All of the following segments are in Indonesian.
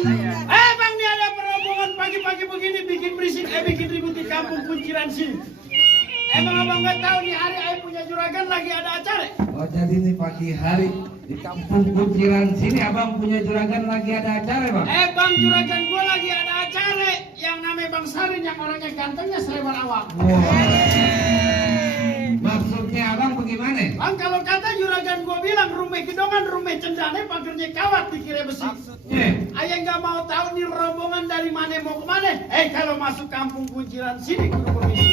Bang, ini ada perhubungan pagi-pagi begini bikin berisik, bikin ribut di kampung kunciran sini. Emang abang nggak tahu nih hari ayah punya juragan lagi ada acara? Oh jadi nih pagi hari di kampung kunciran sini abang punya juragan lagi ada acara bang? Bang, juragan gua lagi ada acara yang namanya Bang Sarin yang orangnya gantengnya selebar awak. Maksudnya abang bagaimana? Bang, kalau kata juragan gua bilang rumah gedongan, rumah cendane, pagernya kawat dikira besi. Ayah nggak mau tahu nih rombongan dari mana mau kemana. Kalau masuk kampung kunciran sini kudu permisi.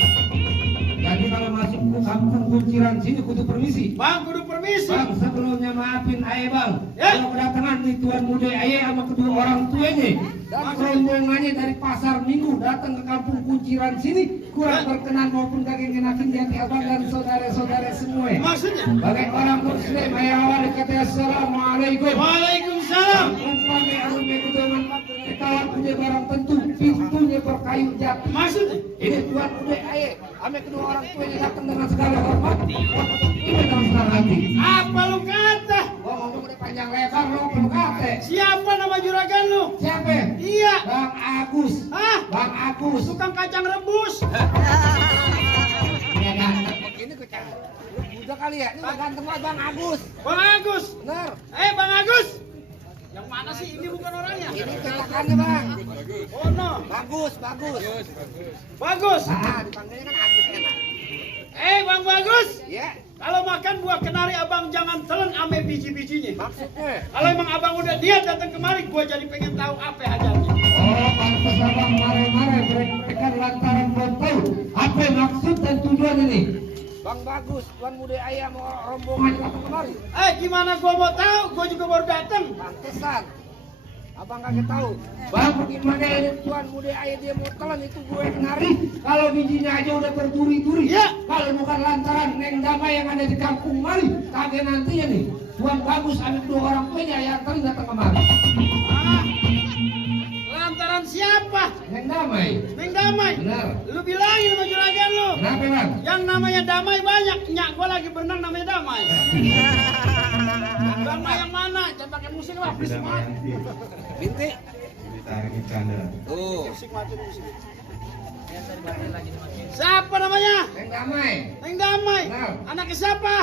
Jadi kalau masuk ke kampung kunciran sini kudu permisi. Bang, kudu permisi. Bang, sebelumnya maafin ayah bang. Ya. Kalau kedatangan nih tuan muda ayah sama kedua orang tuanya dan rombongannya dari pasar Minggu datang ke kampung kunciran sini kurang berkenan maupun kagak ngenakin di hati abang dan saudara-saudara semua. Maksudnya? Bagai orang muslim ayah awal kata assalamualaikum. Waalaikumsalam. Umpamanya arumnya gedongan kawan punya barang tentu pintunya berkayu jati. Maksudnya? Ini tuan muda ayah ame kedua orang tuanya datang dengan segala hormat. Ini dalam senang hati. Apa lu kata? Gua ngomong udah panjang lebar lo perlu kate. Siapa nama juragan lu? Siapa? Iya. Bang Agus. Hah? Bang Agus. Tukang kacang rebus. Ya ganteng begini kecang. Lu budak kali ya? Ini ganteng banget Bang Agus. Bang Agus. Bener. Bang Agus. Yang mana sih? Ini bukan orangnya. Ini cetakannya Bang. Oh no. Bagus, bagus. Bagus. Nah, dipanggilnya kan Agus enak. Bang Bagus. Ya. Kalau makan buah kenari abang jangan telan ame biji-bijinya. Maksudnya? Kalau emang abang udah diet datang kemari, gua jadi pengen tahu apa hajatnya. Oh, pantas abang marah-marah mereka lantaran belum tahu apa maksud dan tujuan ini. Bang Bagus, tuan muda ayah mau rombongan datang kemari. Gimana gua mau tahu? Gua juga baru datang. Pantesan. Abang kagak tahu. Bang, bagaimana ini tuan muda ayah dia mau telan itu gue kenari. Kalau bijinya aja udah berduri-duri. Ya. Kalau bukan lantaran Neng Damai yang ada di kampung mari, kagak nantinya nih. Tuan Bagus ambil dua orang tuanya yang telan datang kemari. Lantaran siapa? Neng Damai. Neng Damai. Benar. Lu bilangin sama juragan lu. Kenapa bang? Yang namanya Damai banyak. Nyak gua lagi berenang namanya Damai. Damai yang mana? Jangan pakai musik lah, please banget. Binti. Ditarik ikannya. Tuh. Musik macam musik. Siapa namanya? Neng Damai. Neng Damai. Benar. Anaknya siapa?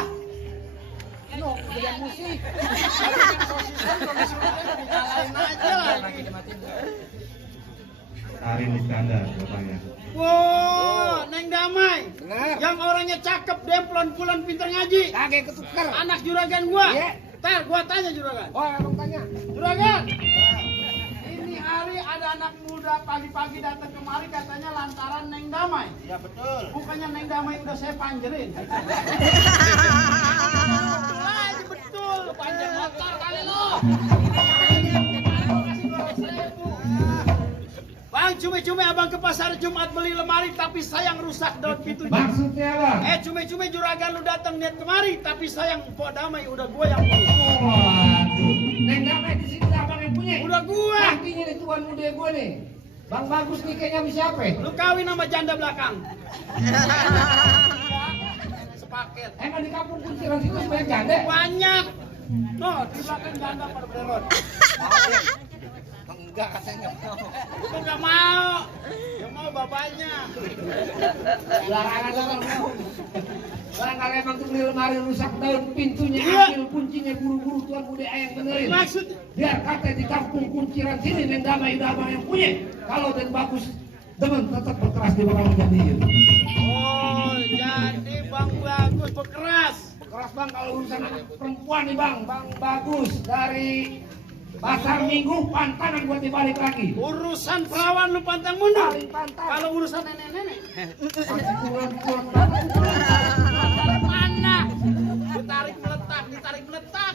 Noh, kemudian musik. Nyalain aja lah. Tarik iskandar bapaknya. Wow, Neng Damai. Benar. Yang orangnya cakep, demplon, pulan, pinter ngaji. Kagak ketukar. Anak juragan gua. Iya. Ntar gua tanya juragan. Oh, abang tanya. Juragan. Ini hari ada anak muda pagi-pagi datang kemari katanya lantaran Neng Damai. Ya betul. Bukannya Neng Damai udah saya panjerin. Betul, panjang motor kali lo. Bang, cumi-cumi abang ke pasar Jumat beli lemari tapi sayang rusak daun pintunya. Maksudnya apa? Cumi-cumi juragan lu datang niat kemari tapi sayang Mpok Damai udah gua yang punya. Waduh, Neng Damai di sini abang yang punya. Udah gua. Nantinya nih tuan muda gue nih. Bang Bagus nikahnya sama siapa? Lu kawin sama janda belakang. Sepaket. Emang di kampung kunciran situ banyak janda? Banyak. No, di belakang janda pada bererot. Enggak, katanya enggak mau. Gua nggak mau. Yang mau bapaknya. Larangan orang mau. Barangkali emang tuh beli lemari rusak daun pintunya, Iya. ambil kuncinya buru-buru tuan muda ayah yang benerin. Maksud Biar kata di kampung kunciran sini Neng Damai udah abang yang punya. Kalau dan Bagus demen tetap berkeras di bakal jadi. oh, jadi Bang Bagus berkeras. Keras bang kalau urusan anak perempuan nih bang. Bang Bagus dari pasar Minggu pantangan buat dibalik lagi. Urusan perawan lu pantang mundur. Paling pantang. Kalau urusan nenek-nenek, Masih kurang banget. dari mana? Ditarik meletak.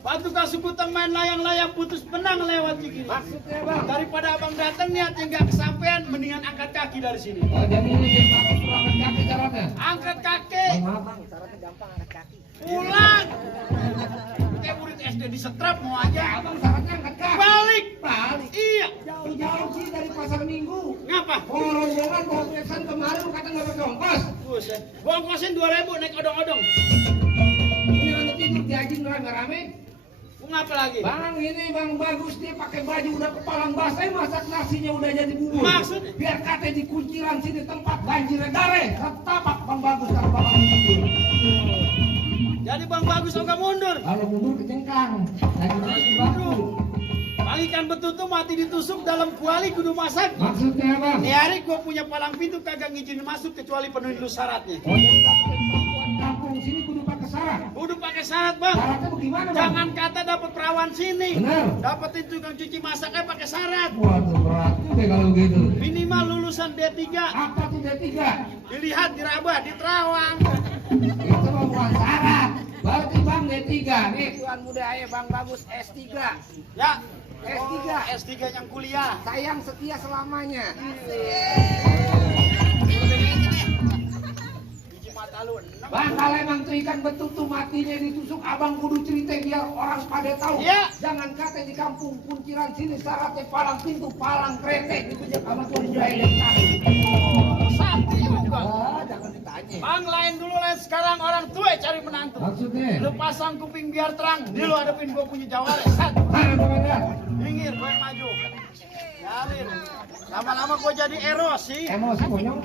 Batu kasuku main layang-layang putus benang lewat gini. Maksudnya bang. Daripada abang datang niatnya nggak kesampean, mendingan angkat kaki dari sini. Oh, jadi ini jadi Bagus pulangan kaki caranya. Angkat kaki, Maaf bang, syaratnya gampang angkat kaki. pulang. Kayak murid SD disetrap mau aja. Abang syaratnya angkat kaki. Balik. Balik. Iya. Jauh-jauh sih dari pasar Minggu. Ngapa? Oh, rombongan bawa pesan kemarin lu kata nggak pakai ongkos. Buset. Gua ongkosin 2.000 naik odong-odong. Ini nanti tidur diajin rame-rame. ngapa lagi? Bang, ini Bang Bagus dia pakai baju udah kepalang basah, masak nasinya udah jadi bubur. Maksudnya? Biar kate di kunciran sini tempat banjir dare, tapak Bang Bagus kalau bakal mundur. Jadi Bang Bagus oga mundur. Kalau mundur kecengkang, lagi baku. Bang ikan betutu mati ditusuk dalam kuali kudu masak. Maksudnya Bang? Nih hari gua punya palang pintu kagak ngizinin masuk kecuali penuhi dulu syaratnya. Oh jadi perempuan kampung sini kudu pakai syarat. Kudu pakai syarat Bang. Syaratnya bagaimana Bang? Jangan kata dapat perawan sini. Benar. Dapetin tukang cuci masaknya pakai syarat. Waduh berat juga kalau gitu. Minimal lulusan D3. Apa tuh D3? Dilihat diraba di Terawang. Itu mah bukan syarat. Berarti Bang D3. Nih Tuan Muda Aye Bang Bagus S3. Ya. S3. S3 yang kuliah. Sayang setia selamanya. Biji mata lu. Bang, kalau emang tuh ikan betutu matinya ditusuk, abang kudu cerita biar orang pada tahu. Iya. Jangan kata di kampung kunciran sini syaratnya palang pintu, palang kretek. Itu aja sama Tuan Muda Aye yang tahu. Sakti juga. Ah, jangan ditanya. Bang lain dulu lain sekarang orang tua cari menantu. Maksudnya? Lu pasang kuping biar terang. Nih lu hadapin gua punya jawara. Satu. Mana komandan? Minggir, gue maju. Biarin. Lama-lama gue jadi erosi. Emosi monyong.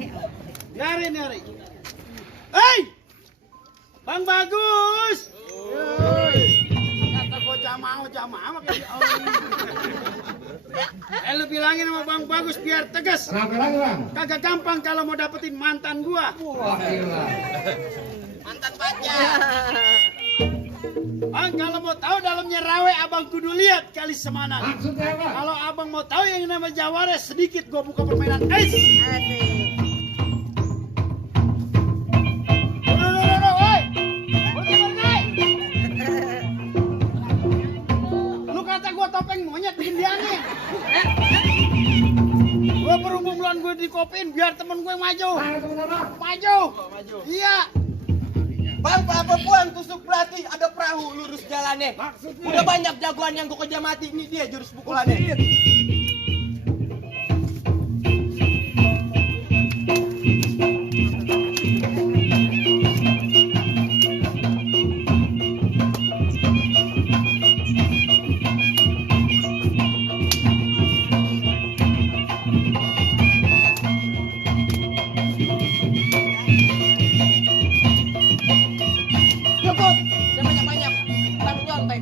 Biarin, biarin. Hei! Bang Bagus! Hei! Kata gue jamaah. Lu bilangin sama Bang Bagus biar tegas. Kenapa lagi Bang? Kagak gampang kalau mau dapetin mantan gua. Wah gila. Mantan pacar. Bang, kalau mau tahu dalamnya rawe, abang kudu lihat kali semana. Maksudnya apa? Kalau abang mau tahu yang nama jawara sedikit, gua buka permainan es. Lu kata gua topeng monyet bikin dia nih. Gua berhubung bulan gua dikopiin biar temen gue maju. Mana teman-teman? Maju. Iya. Bang, perempuan tusuk belati ada perahu lurus jalannya. Maksudnya? Udah banyak jagoan yang gua kerja mati, ini dia jurus pukulannya. Cukup, jangan banyak-banyak. Bang nyontek.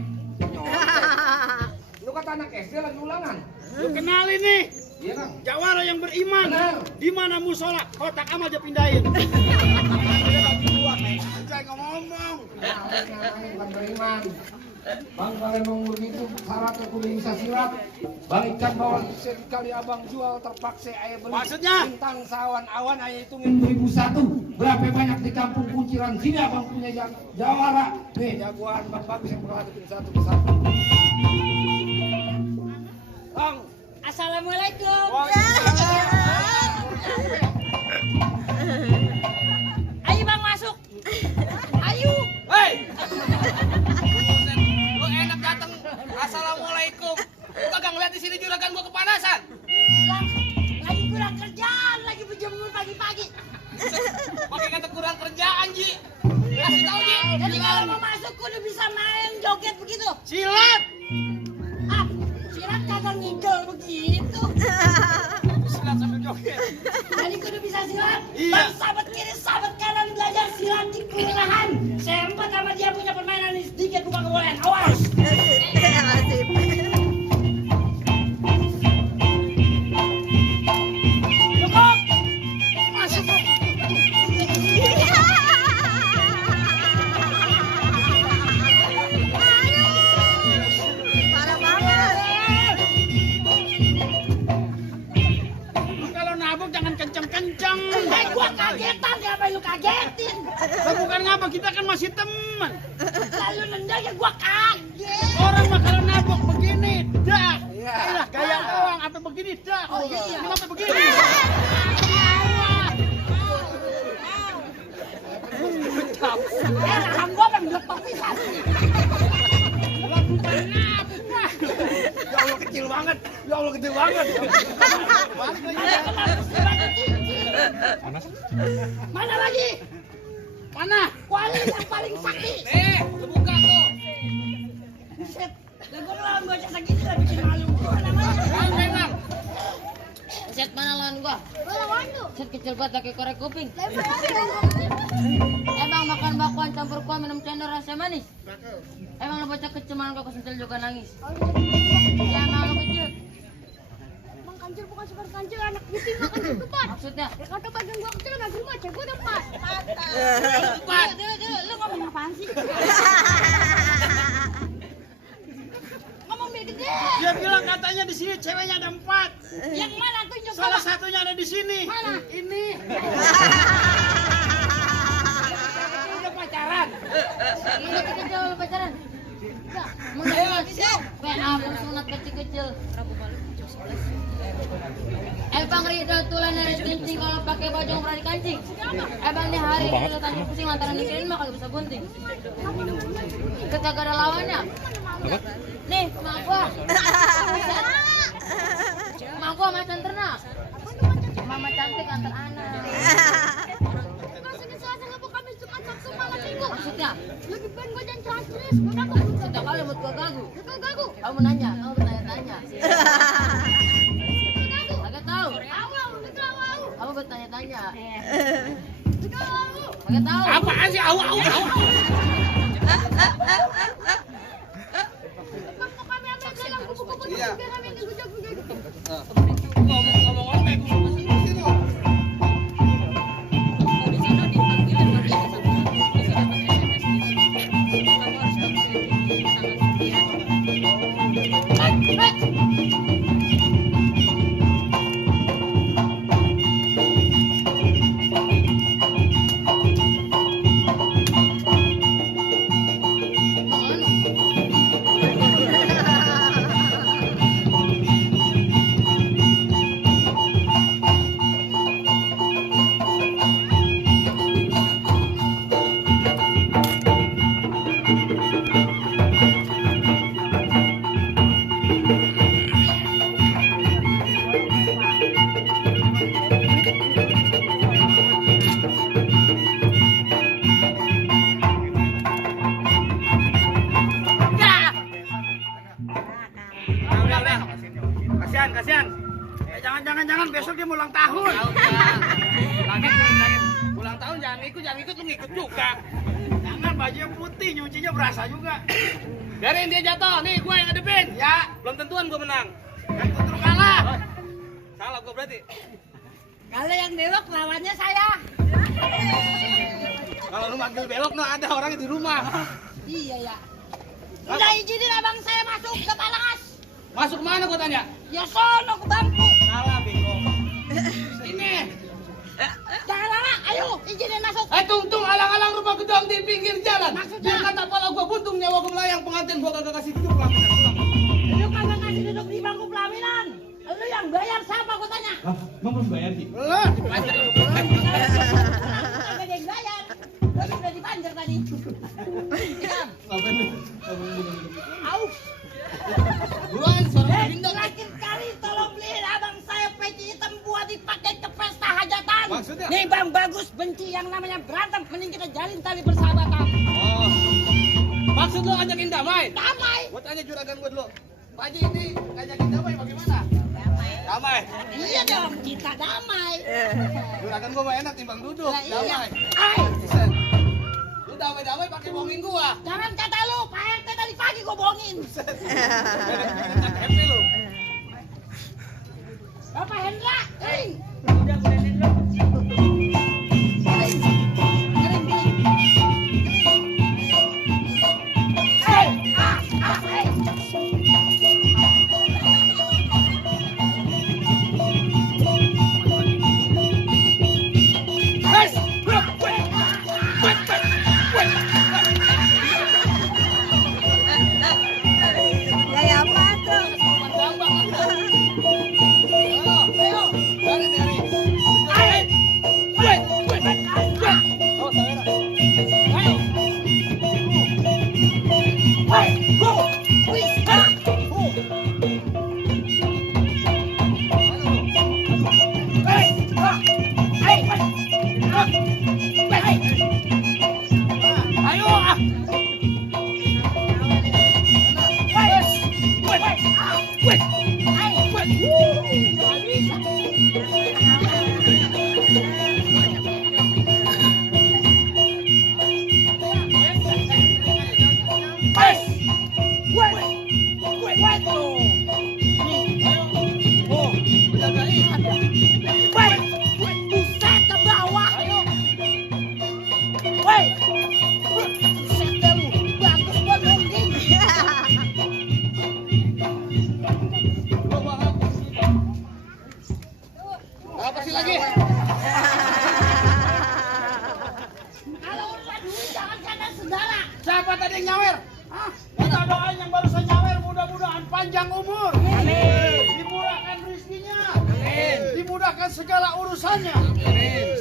Lu kata anak SD lagi ulangan. Lu kenalin nih. Iya Bang. Jawara yang beriman. Benar. Di mana musola? Kotak amal aja pindahin. Saya ngomong. Bukan beriman. Bang kalau emang begitu syaratnya kudu bisa silat. Bang ikan bawal sekali abang jual terpaksa ayah beli. Maksudnya? Bintang sawan awan ayah hitungin 2001. Berapa banyak di kampung kunciran sini abang punya jawara. Nih jagoan Bang Bagus yang bakal hadapin satu persatu. Bang. Assalamualaikum. Ayo Bang masuk. Ayo. Hei! Lu enak dateng. Assalamualaikum. Lu kagak ngeliat di sini juragan gua kepanasan. Lah, lagi kurang kerjaan, lagi berjemur pagi-pagi. Pakai kata kurang kerjaan, Ji. Kasih tahu, Ji. Jadi kalau mau masuk kudu bisa main joget begitu. Silat. Ah, silat kagak ngigel begitu. Silat sambil joget. Jadi kudu bisa silat. Iya. Bang sahabat kiri, sahabat kanan belajar silat di kelurahan. Sempat sama dia punya permainan ini sedikit bukan kebolehan. Awas. Cukup. Masuk. Lu kalau nabok jangan kenceng-kenceng. Gua kagetan ya, apa lu kagetin? Lah bukan ngapa, kita kan masih teman. Lalu nendang ya gua kaget. Orang mah kalau nabok begini, dah. Lah gaya doang, apa begini dah. Oh, iya. Ini apa begini? Rahang gua pengen melepak pisan. Lah bukan nabok. Wah. Ya Allah kecil banget. Ya Allah gede banget. Mana lagi? Mana? Wali yang paling sakti. Nih, lu buka tuh. Buset. Lah gua ngelawan bocah segini lah bikin malu gua namanya. Set mana lawan gua? Gua lawan lu. Set kecil banget pakai korek kuping. Lempar aja gua. Emang makan bakwan campur kuah minum cendol rasa manis? Emang lo bocah kecil malam kau sentil juga nangis? Ya emang lo kecil. Bang Kancil bukan super kancil, anak putih mah kancil tepat. Maksudnya? Ya kata bagian gua kecil nggak terima, cek gua dapat. Empat. Lu ngomong apaan sih? Ngomong biar gede. Dia bilang katanya di sini ceweknya ada 4. Yang mana tunjuk Salah gua? satunya ada di sini. Mana? Ini. Udah pacaran. Ini kecil lo pacaran? Enggak. Mau sunat? Mau sunat kecil-kecil. Bang Ridho tulen dari kencing kalau pakai baju yang pernah dikancing. Bang di hari ini lo tanya pusing lantaran mikirin mah kagak bisa bunting. Kita kagak ada lawannya. Nih, mak gua. Mak gua macan ternak. Mama cantik antar anak. Masukin salah bukan suka sabtu malam minggu. Maksudnya? Lebih pengen gua jangan transferis, gua takut. Sudah kali buat gua gagu. Gua gagu. Kamu nanya, kamu bertanya-tanya. Gagu. Kagak tahu. Awal, awal. Kamu bertanya-tanya. Gagu. Kagak tahu. Apaan sih? Au. Waktu kami ambil dalam kupu-kupu itu biar kami digujak-gujak. Ngomong-ngomong kayak gue sih lo. Kasihan. Jangan besok dia mau ulang tahun. Lagi ulang tahun jangan ikut lu ngikut juga. Jangan baju putih, nyucinya berasa juga. Biarin dia jatuh. Nih gua yang ngadepin. Ya, Belum tentuan gua menang. kan kutu kalah. Salah gua berarti. Kalau yang belok lawannya saya. Kalau lu manggil belok no ada orangnya di rumah. Iya ya. Udah izinin abang saya masuk ke Palangas. Masuk kemana gua tanya? Ya sono ke bangku. Salah bego. Ini. Jangan lama, ayo izinin masuk. Tung alang-alang rumah gedong di pinggir jalan. Maksudnya? Dia kata pala gua buntung nyawa gua melayang pengantin gua kagak kasih duduk pelaminan pulang. Lu kagak kasih duduk di bangku pelaminan. Lu yang bayar siapa gua tanya? Emang belum bayar sih? Belum. Kagak ada yang bayar. Lu udah dipanjer tadi. Ngapain lu? Aus. Buruan suara bindong. Terakhir kali tolong beliin abang saya peci hitam buat dipakai ke pesta hajatan. Maksudnya? Nih Bang Bagus benci yang namanya berantem, mending kita jalin tali persahabatan. Oh. Maksud lu ngajakin damai? Damai. Gua tanya juragan gua dulu. Pak Haji ini ngajakin damai bagaimana? Damai. Iya dong, kita damai. Juragan gua mah enak timbang duduk. Lah iya. Damai. Ay, Lu damai-damai pakai bohongin gua. jangan kata lu, Pak RT tadi pagi gua bohongin. Happy lu. Bapak Hendra, hey. Gaya apa tuh? Apa sih lagi? Kalau urusan duit jangan kena saudara. Siapa tadi yang nyawer? Hah? Kita doain yang barusan nyawer mudah-mudahan panjang umur. Amin. Dimurahkan rezekinya. Dimudahkan segala urusannya.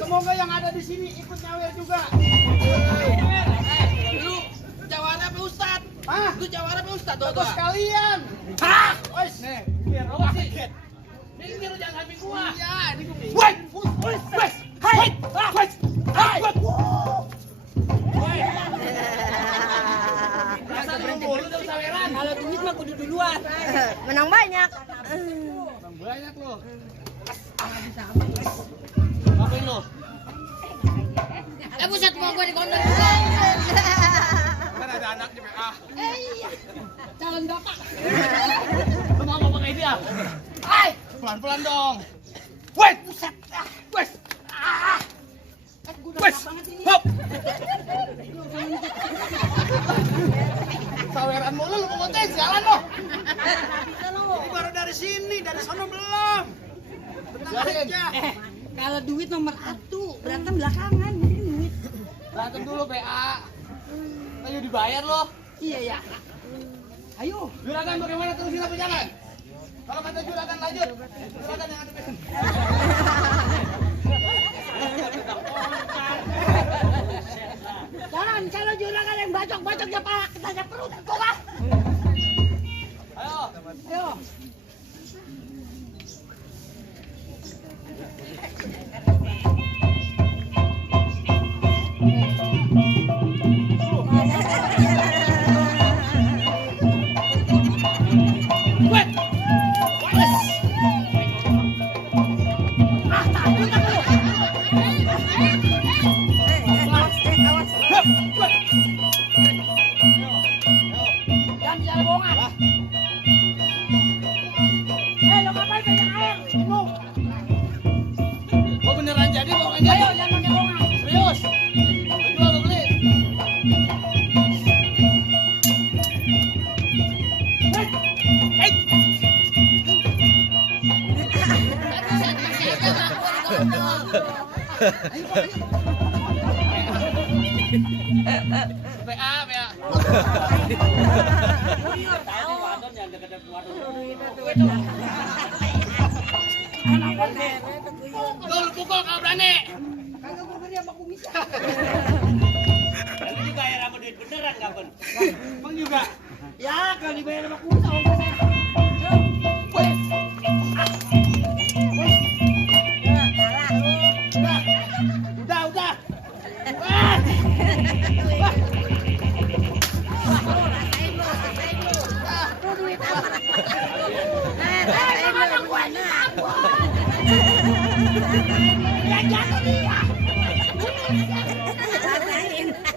Semoga yang ada di sini ikut nyawer juga. Lu jawara apa Ustad? Hah? Lu jawara apa Ustad? Tuh, Atau sekalian. Hah? Wes. Biar lo kaget. Minggir lu jangan samping gua. Iya, ini gua. Wes. Wes. Hai. Wes. Hai. Asal lu mulu dong saweran. Kalau duit mah kudu duluan. Menang banyak. Banyak lo. Ngapain lo? Buset mau gue dikondom juga. Kan ada anak di PA. Iya. Calon bapak. Lu mau ngomong kayak dia? Hai. Pelan-pelan dong. Wes. Buset. Wes. Gue udah Wes. banget ini. Hop. Saweran mulu lu mau kontes jalan lo. Bisa lo. Ini baru dari sini, dari sana belum. Tenang Biarin. aja. Kalau duit nomor 1, berantem belakangan, mending duit. Berantem dulu PA. Ayo dibayar lo. Iya ya. Ayo. Juragan bagaimana terusin apa jangan? Kalau kata juragan lanjut, juragan yang adepin. Jangan kalau juragan yang bacok dia palak kita perut kok ah. Ayo. Ayo. Jangan bicara bohongan. Lo ngapain banyak air? Minum. Mau beneran jadi mau nggak Ayo, jadi? jangan pakai bohongan. Serius? Mau jual mau beli? Buset masih aja ngaku dikondom. PA. Tuh lu pukul kalau berani. Kagak gue beri sama kumis. Emang juga. Ya, kalau dibayar sama kumis sama gue saya. Udah.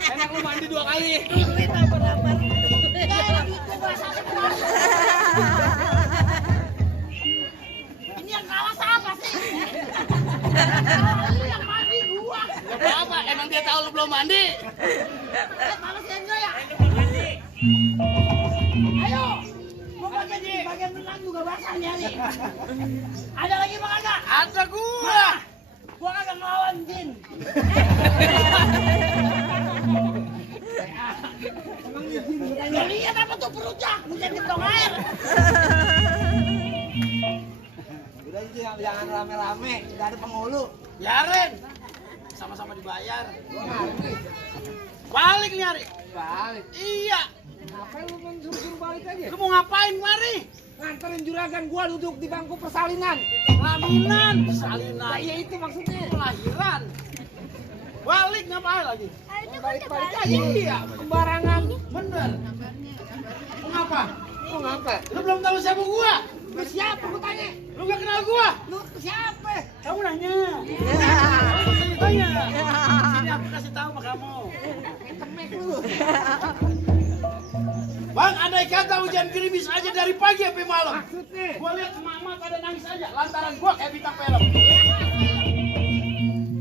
Enak lu mandi 2 kali. Ini yang kalah siapa sih? Lu yang mandi gua. Gak apa-apa, emang dia tahu lu belum mandi. Malas ya enggak ya? Ayo. Gua bagian menang juga basah nih hari. Ada lagi bang ada? Ada gua. Gua kagak ngelawan Jin. Lo lihat apa tuh perutnya? Bisa ditong air. Udah jangan rame-rame, udah ada penghulu. Biarin. Sama-sama dibayar. Balik nih Ari. Balik. Iya. Ngapain lu suruh balik aja? Lu mau ngapain mari? Nganterin juragan gua duduk di bangku persalinan. Pelaminan, Nah, salinan. iya itu maksudnya. Pelahiran. Balik ngapain lagi? Balik-balik aja. Iya, sembarangan. Bener. Mengapa? Lu ngapa? Lu belum tahu siapa gua? Lu siapa gua tanya? Lu gak kenal gua? Lu siapa? Kamu nanya. Saya tanya. Sini aku kasih tahu sama kamu. Kemek lu. Bang, andai kata hujan gerimis aja dari pagi sampai malam. Maksudnya? Gua lihat emak-emak pada nangis aja lantaran gua kayak bintang film.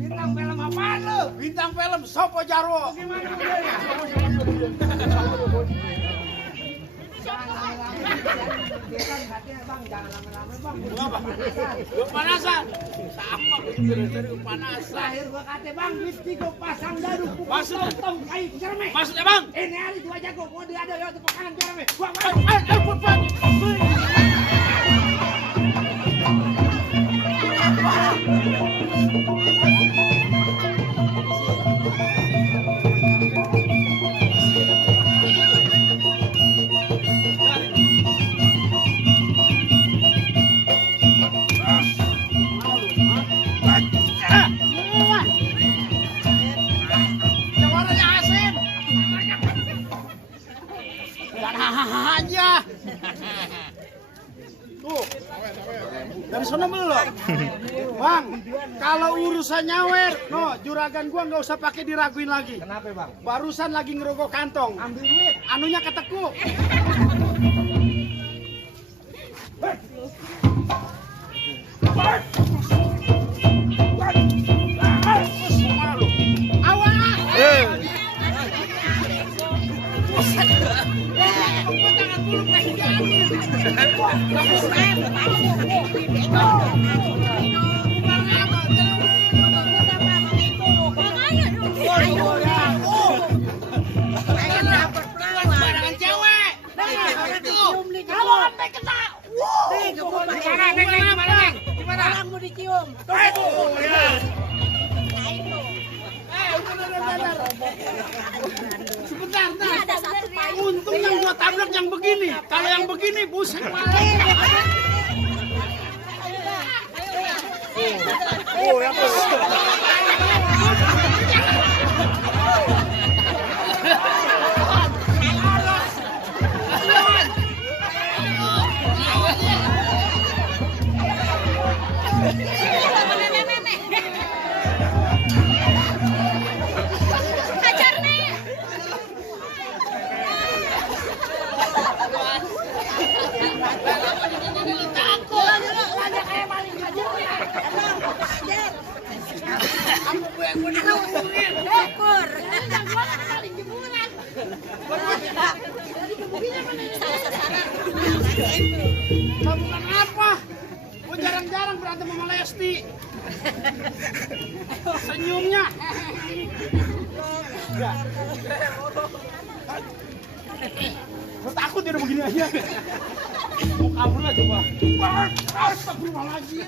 Bintang film apaan lu? Bintang film Sopo Jarwo. Gimana Kenapa? Gua panasan. Sama gua juga dari kepanasan. Terakhir gua kata bang, Rizky gua pasang dadu. Maksudnya? Potong kayu jerme. Maksudnya bang? Ini hari 2 jago, mau dia ada lewat pekanan jerme. Gua Warnanya asin. Aja. Tuh. Dari sana belum. Bang, kalau urusan nyawer, no, juragan gua nggak usah pakai diraguin lagi. Kenapa bang? Barusan lagi ngerogok kantong. Ambil duit. Anunya ketekuk. Kalau sampai kena, gimana mau dicium? Sebentar, untung yang gua tabrak yang begini. Kalau yang begini buset malah. Bukan apa? Gue jarang-jarang berantem sama Lesti. Senyumnya. Gue takut dia udah begini aja. Mau kabur lah coba. Astagfirullahaladzim.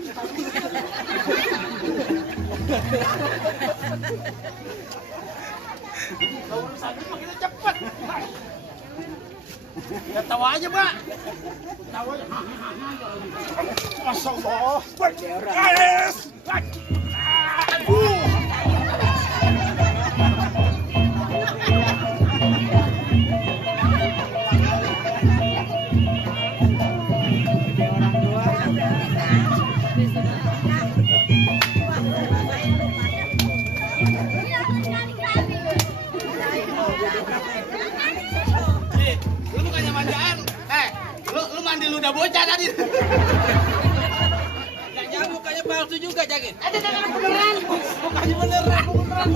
Kalau urusan ini mah kita cepet. Ya tahu aja, Pak. Tahu aja. Masya Allah. Lu bukannya mandi air. Lu mandi lu udah bocah tadi. Jangan mukanya palsu juga, Jagin. Beneran. Mukanya beneran. Berak.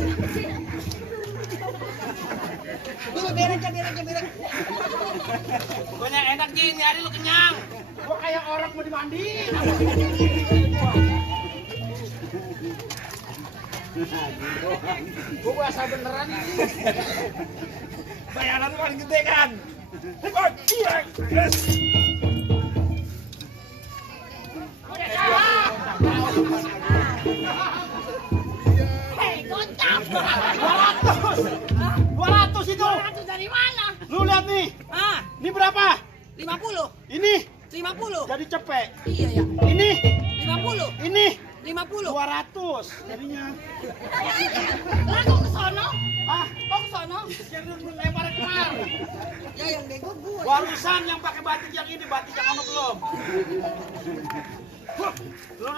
Pokoknya enak, Jin. Hari lu kenyang. Gua kayak orang mau dimandiin. Gua puasa beneran ini. Bayaran paling gede kan. Hei, kocak. 200 itu. 200 dari mana? Lu lihat nih. Ah, Ini berapa? 50. Ini 50. jadi cepek. Iya ya. Ini 50. ini 50. 200 jadinya. Lagu ke sono. Ah, Kok ke sono? jangan lempar kemari. Ya yang bego gue. Barusan yang pakai batik yang ini, batik yang anu belum. Lo.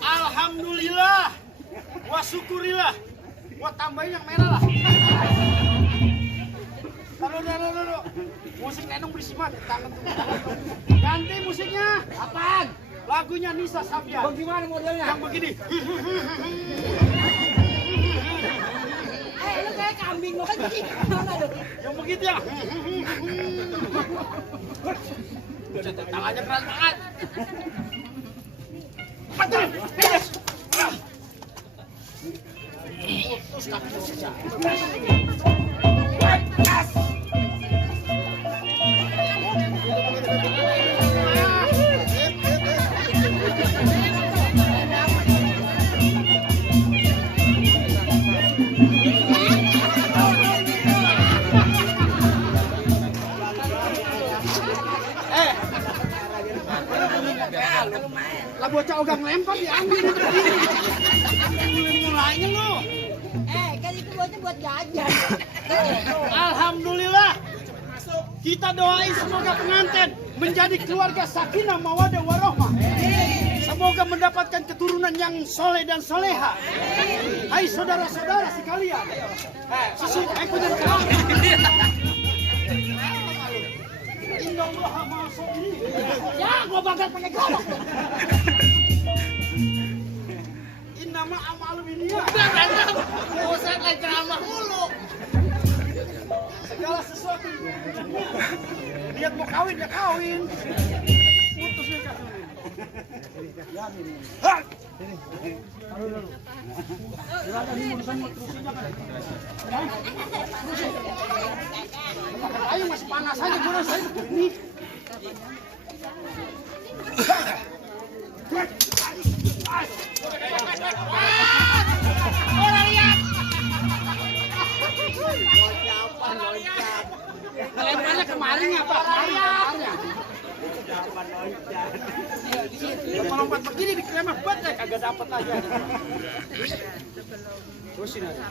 Alhamdulillah. Wah syukurillah. Wah tambahin yang merah lah. Lo. Musik Nenong berisik banget. Tangan tuh. Ganti musiknya. Apaan? Lagunya Nisa Sabian. Bagaimana modelnya? Yang begini. Lu kayak kambing lo kan jadi mana lu? Yang begitu ya. Tangannya keras banget. Betul. Yes. Putus kaki saja. Lah bocah ogang lempar diambil itu begini. Mulainya lu. Kan itu buat jajan. Alhamdulillah. Kita doain semoga pengantin menjadi keluarga sakinah mawaddah warahmah. Semoga mendapatkan keturunan yang soleh dan soleha. Hai saudara-saudara sekalian. Susu punya kawan. Innallaha ma'as-sabirin. Ya, gua bakal pakai golok. Innama a'malu binniyat. Bosan kayak ceramah mulu. Segala sesuatu. Lihat mau kawin ya kawin. Putus ya kawin. Ayo masih panas aja gue saya begini. Lemparnya kemarin ya Pak? Dia melompat begini di kelempar buat ya kagak dapat aja. Terusin aja.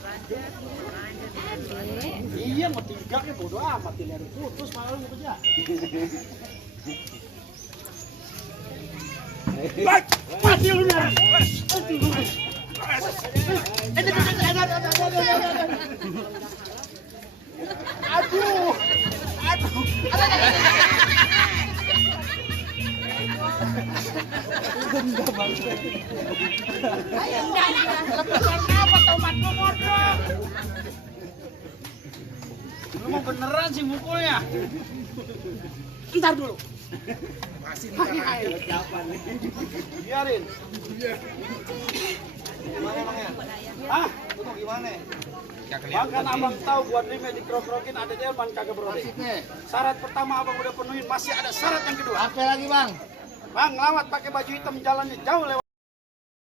Iya mau tiga ya bodo amat ini ada putus malah lu kerja. Baik, mati lu nih. Aduh. Apa tomat lu modok? Lu mau beneran sih mukulnya? Ntar dulu. Biarin. Gimana emangnya? Hah? Lu mau gimana? Bahkan abang tahu buat lima dikrok-krokin ada delman kagak beroleh. Syarat pertama abang udah penuhin, masih ada syarat yang kedua. Apa lagi bang? Bang, lawat pakai baju hitam jalannya jauh lewat.